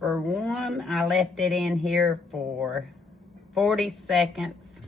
For one, I left it in here for 40 seconds.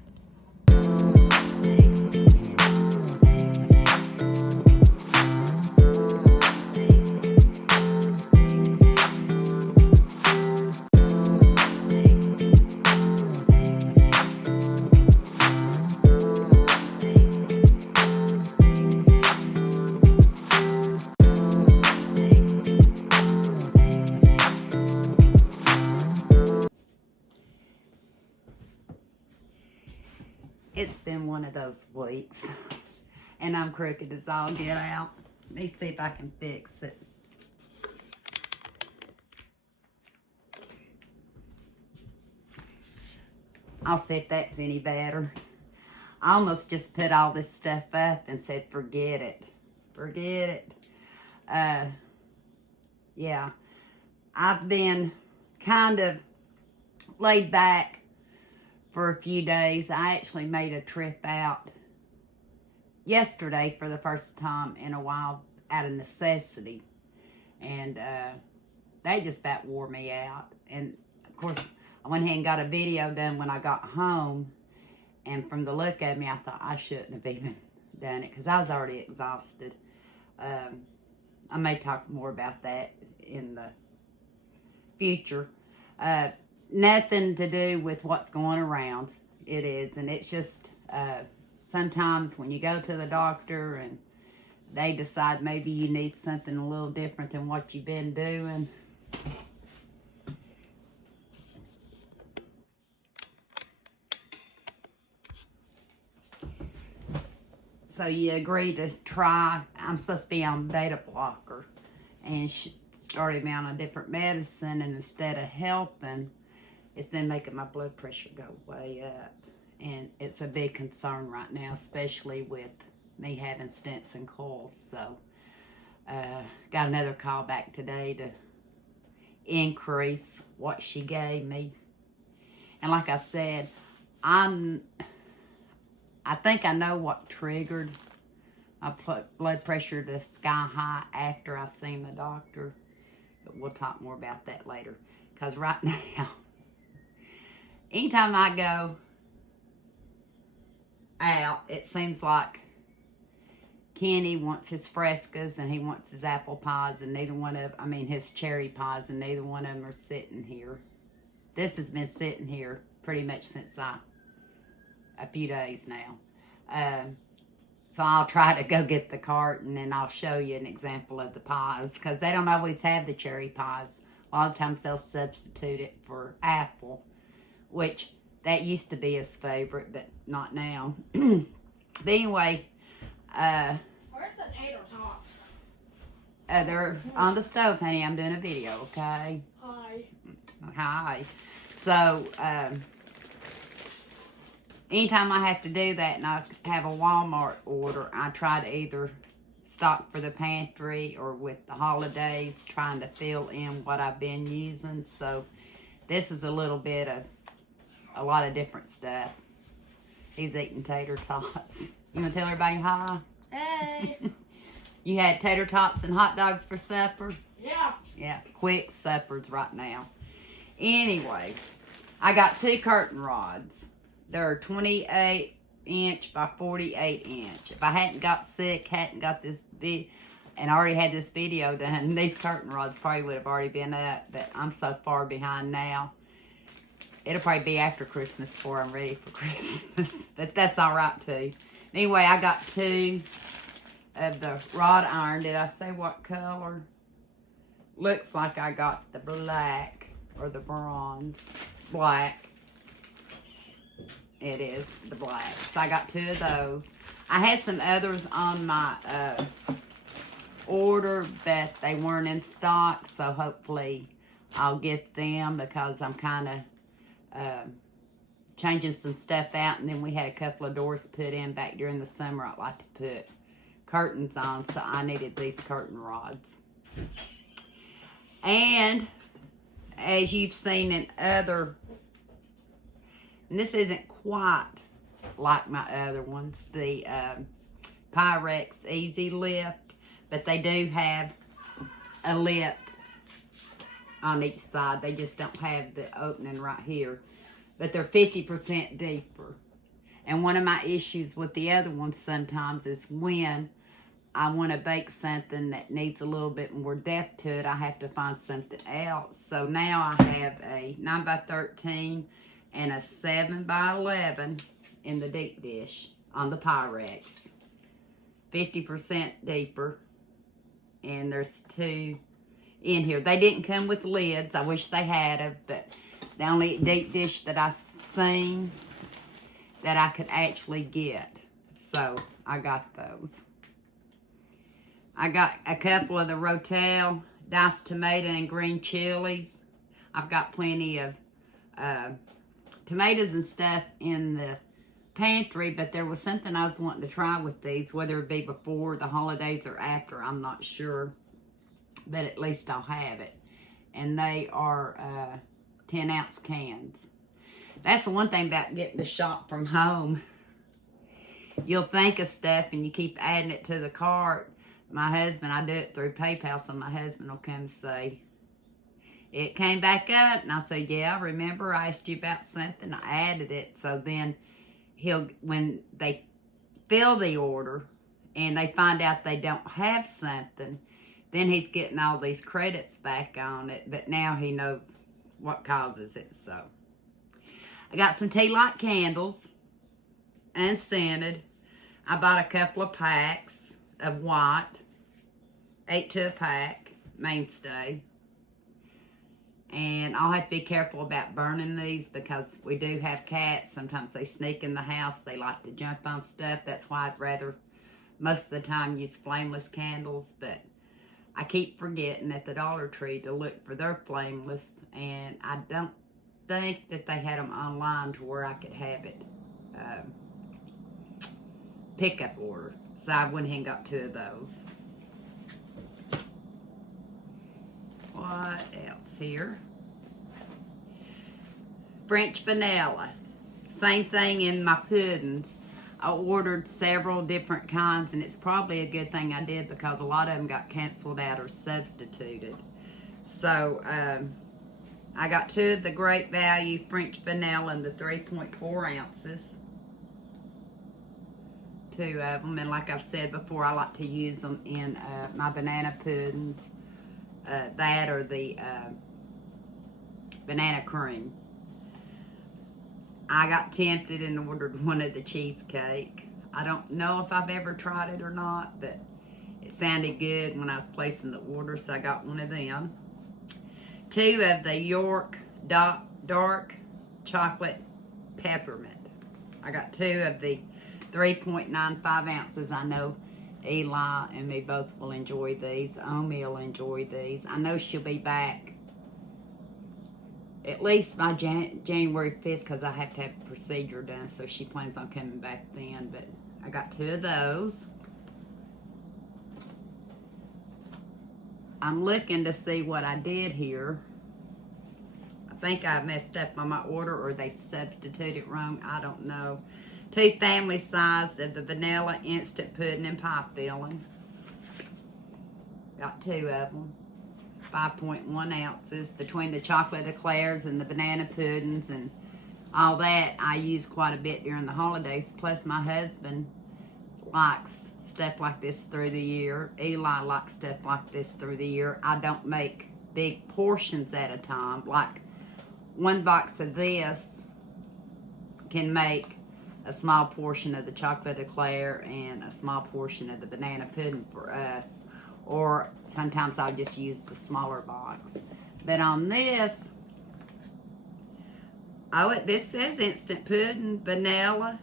It's been one of those weeks, and I'm crooked as all get out. Let me see if I can fix it. I'll see if that's any better. I almost just put all this stuff up and said, forget it. Forget it. Yeah. I've been kind of laid back for a few days. I actually made a trip out yesterday for the first time in a while out of necessity. And they just about wore me out. And of course, I went ahead and got a video done when I got home. And from the look at me, I thought I shouldn't have even done it because I was already exhausted. I may talk more about that in the future. Nothing to do with what's going around. It is. And it's just sometimes when you go to the doctor and they decide maybe you need something a little different than what you've been doing. So you agree to try. I'm supposed to be on beta blocker, and she started me on a different medicine, and instead of helping, it's been making my blood pressure go way up. And it's a big concern right now, especially with me having stents and coils. So got another call back today to increase what she gave me. And like I said, I think I know what triggered my blood pressure to sky high after I seen the doctor. But we'll talk more about that later. Because right now, anytime I go out, it seems like Kenny wants his frescas and he wants his apple pies, and his cherry pies, and neither one of them are sitting here. This has been sitting here pretty much since a few days now. So I'll try to go get the carton and I'll show you an example of the pies, because they don't always have the cherry pies. A lot of times they'll substitute it for apple, which that used to be his favorite, but not now. But anyway, where's the tater tots? They're on the stove, honey. I'm doing a video, okay? Hi. Hi. So, anytime I have to do that and I have a Walmart order, I try to either stock for the pantry or with the holidays, trying to fill in what I've been using. So this is a little bit of a lot of different stuff. He's eating tater tots. You want to tell everybody hi? Hey. You had tater tots and hot dogs for supper? Yeah. Yeah, quick suppers right now. Anyway, I got 2 curtain rods. They're 28 inch by 48 inch. If I hadn't got sick, hadn't got this big, and already had this video done, these curtain rods probably would have already been up, but I'm so far behind now. It'll probably be after Christmas before I'm ready for Christmas, but that's all right too. Anyway, I got 2 of the wrought iron. Did I say what color? Looks like I got the black or the bronze. Black. It is the black. So I got 2 of those. I had some others on my order, but they weren't in stock. So hopefully I'll get them, because I'm kind of changing some stuff out. And then we had a couple of doors put in back during the summer. I'd like to put curtains on. So I needed these curtain rods. And as you've seen in other, and this isn't quite like my other ones, the Pyrex Easy Lift, but they do have a lip on each side. They just don't have the opening right here. But they're 50% deeper. And one of my issues with the other ones sometimes is when I want to bake something that needs a little bit more depth to it, I have to find something else. So now I have a 9 by 13 and a 7 by 11 in the deep dish on the Pyrex. 50% deeper. And there's 2 in here. They didn't come with lids. I wish they had, but the only deep dish that I seen that I could actually get. So I got those. I got a couple of the Rotel diced tomato and green chilies. I've got plenty of tomatoes and stuff in the pantry, but there was something I was wanting to try with these, whether it be before the holidays or after, I'm not sure. But at least I'll have it. And they are 10-ounce cans. That's the one thing about getting to shop from home. You'll think of stuff and you keep adding it to the cart. My husband, I do it through PayPal, so my husband will come and say, it came back up. And I say, yeah, I remember I asked you about something. I added it. So then when they fill the order and they find out they don't have something, then he's getting all these credits back on it. But now he knows what causes it. So I got some tea light candles, unscented. I bought a couple of packs of white, 8 to a pack, mainstay. And I'll have to be careful about burning these because we do have cats. Sometimes they sneak in the house. They like to jump on stuff. That's why I'd rather most of the time use flameless candles. But I keep forgetting at the Dollar Tree to look for their flameless. And I don't think that they had them online to where I could have it pickup order. So I went ahead and got 2 of those. What else here? French vanilla. Same thing in my puddings. I ordered several different kinds, and it's probably a good thing I did because a lot of them got canceled out or substituted. So I got 2 of the Great Value French vanilla in the 3.4 ounces. 2 of them, and like I've said before, I like to use them in my banana puddings. That or the banana cream. I got tempted and ordered one of the cheesecake. I don't know if I've ever tried it or not, but it sounded good when I was placing the order, so I got one of them. 2 of the York dark chocolate peppermint. I got 2 of the 3.95 ounces. I know Eli and me both will enjoy these. Omi will enjoy these. I know she'll be back at least by January 5th because I have to have a procedure done, so she plans on coming back then. But I got 2 of those. I'm looking to see what I did here. I think I messed up on my order or they substituted wrong. I don't know. 2 family sized of the vanilla instant pudding and pie filling. Got 2 of them. 5.1 ounces. Between the chocolate eclairs and the banana puddings and all that, I use quite a bit during the holidays. Plus my husband likes stuff like this through the year. Eli likes stuff like this through the year. I don't make big portions at a time. Like 1 box of this can make a small portion of the chocolate eclair and a small portion of the banana pudding for us. Or sometimes I'll just use the smaller box. But on this, this says instant pudding, vanilla,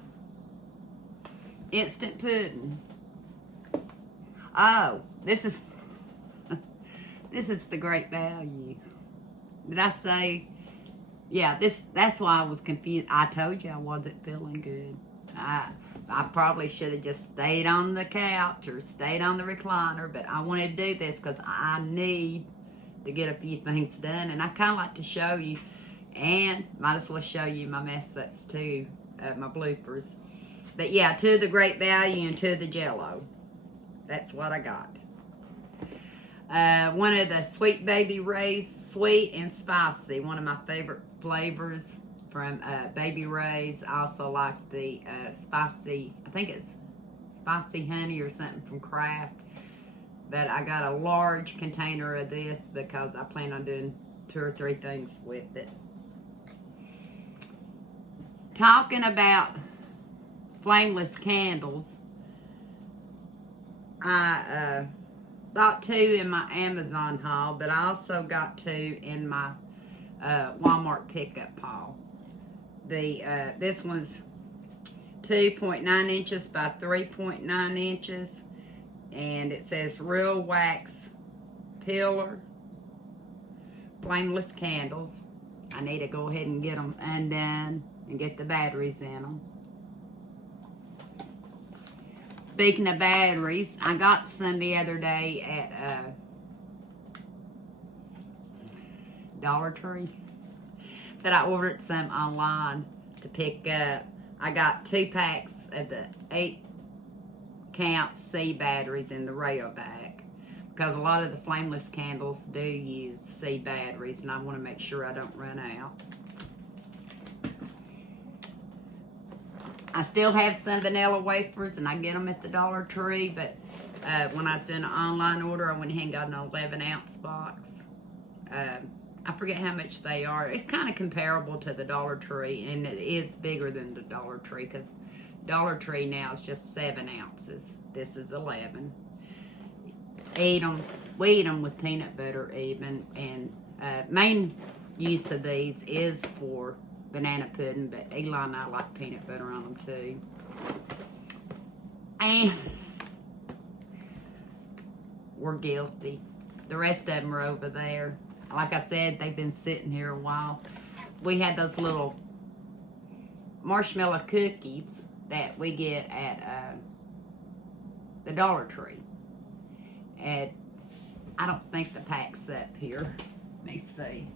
instant pudding. Oh, this is the Great Value. Did I say? Yeah, that's why I was confused. I told you I wasn't feeling good. I probably should have just stayed on the couch or stayed on the recliner, but I wanted to do this because I need to get a few things done, and I kind of like to show you, and might as well show you my mess ups too, my bloopers. But yeah, 2 of the Great Value and 2 of the Jell-O. That's what I got. One of the Sweet Baby Ray's, sweet and spicy. One of my favorite flavors from Baby Ray's. I also like the spicy, I think it's spicy honey or something from Kraft. But I got a large container of this because I plan on doing 2 or 3 things with it. Talking about Flameless Candles, I bought 2 in my Amazon haul, but I also got 2 in my Walmart pickup haul. This one's 2.9 inches by 3.9 inches, and it says Real Wax Pillar Flameless Candles. I need to go ahead and get them undone and get the batteries in them. Speaking of batteries, I got some the other day at Dollar Tree, but I ordered some online to pick up. I got 2 packs of the 8-count C batteries in the rail back, because a lot of the Flameless Candles do use C batteries, and I want to make sure I don't run out. I still have some vanilla wafers, and I get them at the Dollar Tree, but when I was doing an online order, I went ahead and got an 11-ounce box. I forget how much they are. It's kind of comparable to the Dollar Tree, and it is bigger than the Dollar Tree, because Dollar Tree now is just 7 ounces. This is 11. We eat them with peanut butter even, and main use of these is for banana pudding, but Eli and I like peanut butter on them too. And we're guilty. The rest of them are over there. Like I said, they've been sitting here a while. We had those little marshmallow cookies that we get at the Dollar Tree. And I don't think the pack's up here. Let me see.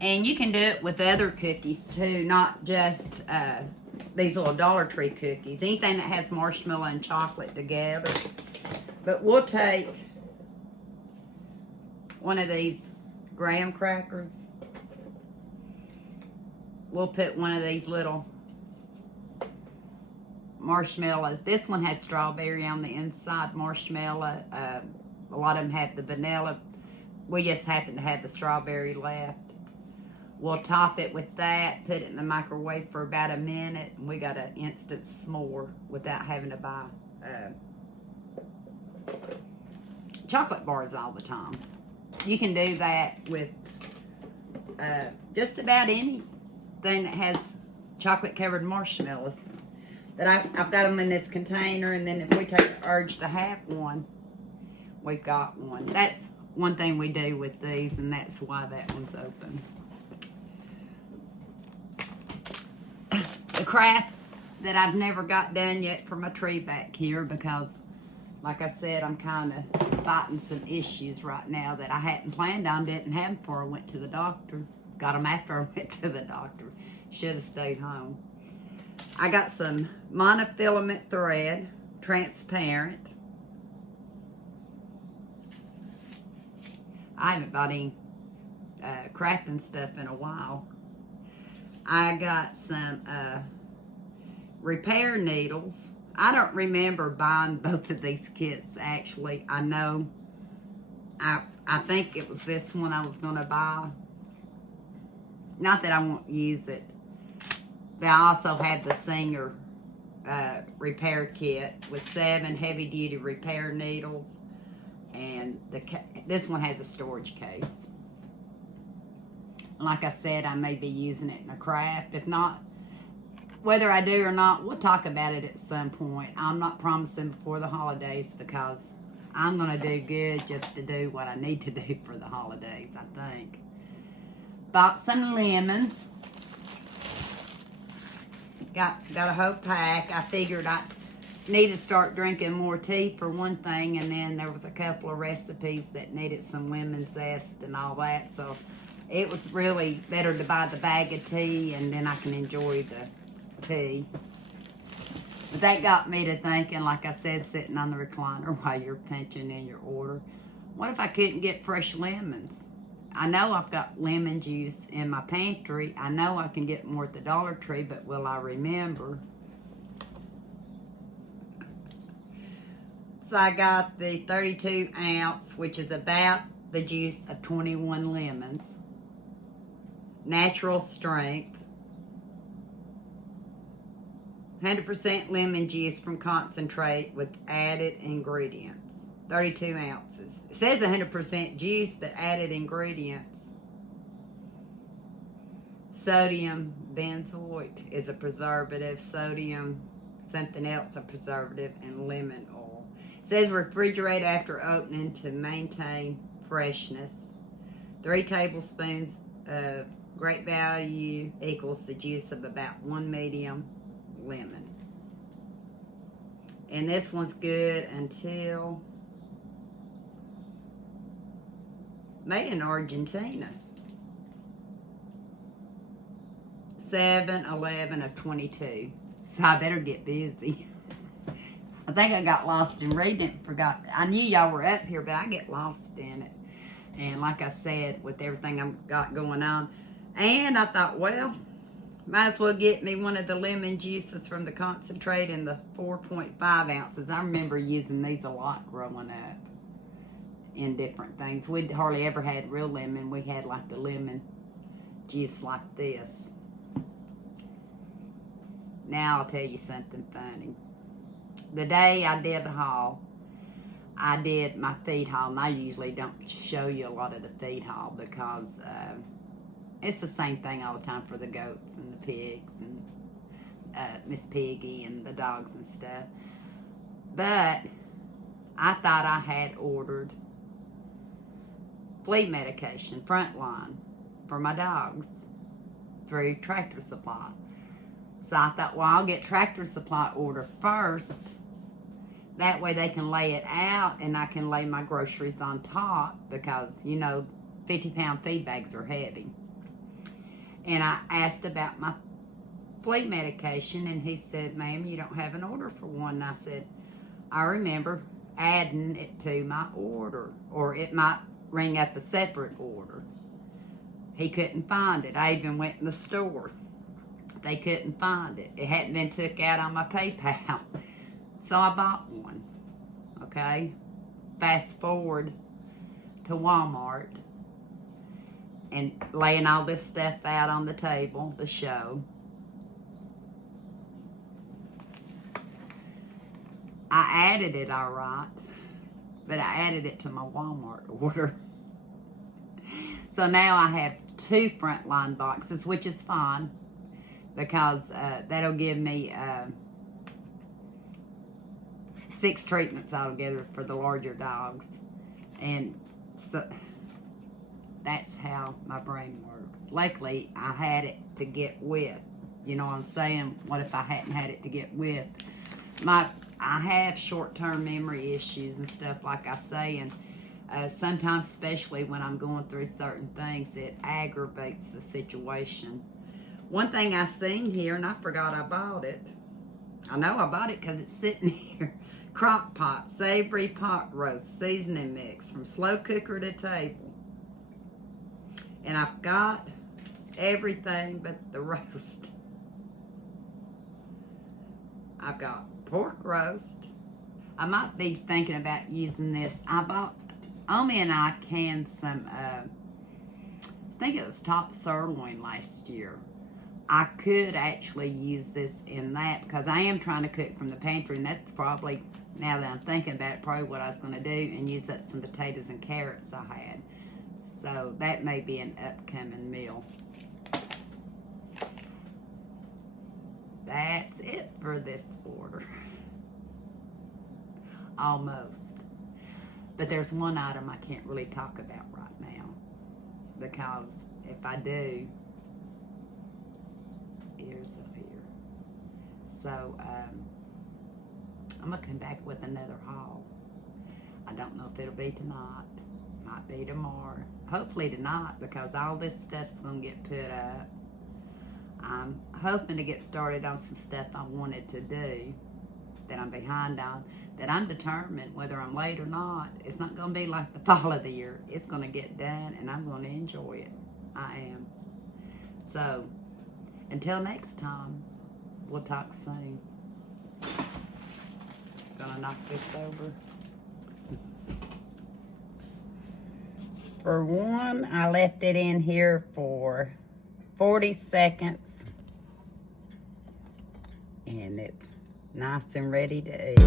And you can do it with other cookies too, not just these little Dollar Tree cookies. Anything that has marshmallow and chocolate together. But we'll take one of these graham crackers. We'll put one of these little marshmallows. This one has strawberry on the inside, marshmallow. A lot of them have the vanilla. We just happen to have the strawberry left. We'll top it with that, put it in the microwave for about a minute, and we got an instant s'more without having to buy chocolate bars all the time. You can do that with just about anything that has chocolate covered marshmallows. But I've got them in this container, and then if we take the urge to have one, we've got one. That's one thing we do with these, and that's why that one's open. The craft that I've never got done yet for my tree back here, because like I said, I'm kind of fighting some issues right now that I hadn't planned on, didn't have them before I went to the doctor. Got them after I went to the doctor. Should have stayed home. I got some monofilament thread, transparent. I haven't bought any crafting stuff in a while. I got some repair needles. I don't remember buying both of these kits, actually. I know, I think it was this one I was going to buy. Not that I won't use it. But I also have the Singer repair kit with 7 heavy-duty repair needles. And this one has a storage case. Like I said, I may be using it in a craft. If not, whether I do or not, we'll talk about it at some point. I'm not promising before the holidays, because I'm going to do good just to do what I need to do for the holidays, I think. Bought some lemons. Got a whole pack. I figured I need to start drinking more tea for one thing, and then there was a couple of recipes that needed some lemon zest and all that, so it was really better to buy the bag of tea and then I can enjoy the tea. But that got me to thinking, like I said, sitting on the recliner while you're punching in your order, what if I couldn't get fresh lemons? I know I've got lemon juice in my pantry. I know I can get more at the Dollar Tree, but will I remember? So I got the 32 ounce, which is about the juice of 21 lemons. Natural strength. 100% lemon juice from concentrate with added ingredients. 32 ounces. It says 100% juice, but added ingredients. Sodium benzoate is a preservative. Sodium, something else, a preservative, and lemon oil. It says refrigerate after opening to maintain freshness. 3 tablespoons of Great Value equals the juice of about 1 medium lemon. And this one's good until made in Argentina. 7/11/22. So I better get busy. I think I got lost in reading it. Forgot. I knew y'all were up here, but I get lost in it. And like I said, with everything I've got going on, and I thought, well, might as well get me one of the lemon juices from the concentrate in the 4.5 ounces. I remember using these a lot growing up in different things. We'd hardly ever had real lemon. We had like the lemon juice like this. Now I'll tell you something funny. The day I did the haul, I did my feed haul, and I usually don't show you a lot of the feed haul because it's the same thing all the time for the goats and the pigs and Miss Piggy and the dogs and stuff. But I thought I had ordered flea medication, Frontline, for my dogs through Tractor Supply. So I thought, well, I'll get Tractor Supply order first. That way they can lay it out and I can lay my groceries on top because, you know, 50-pound feed bags are heavy. And I asked about my flea medication and he said, ma'am, you don't have an order for one. And I said, I remember adding it to my order, or it might ring up a separate order. He couldn't find it. I even went in the store. They couldn't find it. It hadn't been took out on my PayPal. So I bought one. Okay? Fast forward to Walmart and laying all this stuff out on the table, the show. I added it all right, but I added it to my Walmart order. So now I have 2 Frontline boxes, which is fine because that'll give me 6 treatments altogether for the larger dogs. And so that's how my brain works. Luckily, I had it to get with. You know what I'm saying? What if I hadn't had it to get with? I have short-term memory issues and stuff, like I say, and sometimes, especially when I'm going through certain things, it aggravates the situation. One thing I seen here, and I forgot I bought it. I know I bought it because it's sitting here. Crock pot, savory pot roast, seasoning mix from slow cooker to table. And I've got everything but the roast. I've got pork roast. I might be thinking about using this. I bought, Omi and I canned some, I think it was top sirloin last year. I could actually use this in that because I am trying to cook from the pantry, and that's probably, now that I'm thinking about it, probably what I was going to do, and use up some potatoes and carrots I had. So that may be an upcoming meal. That's it for this order. Almost. But there's one item I can't really talk about right now because if I do, ears up here. So I'm gonna come back with another haul. I don't know if it'll be tonight. Might be tomorrow. Hopefully tonight, because all this stuff's going to get put up. I'm hoping to get started on some stuff I wanted to do that I'm behind on, that I'm determined whether I'm late or not. It's not going to be like the fall of the year. It's going to get done, and I'm going to enjoy it. I am. So, until next time, we'll talk soon. Gonna knock this over. For one, I left it in here for 40 seconds. And it's nice and ready to eat.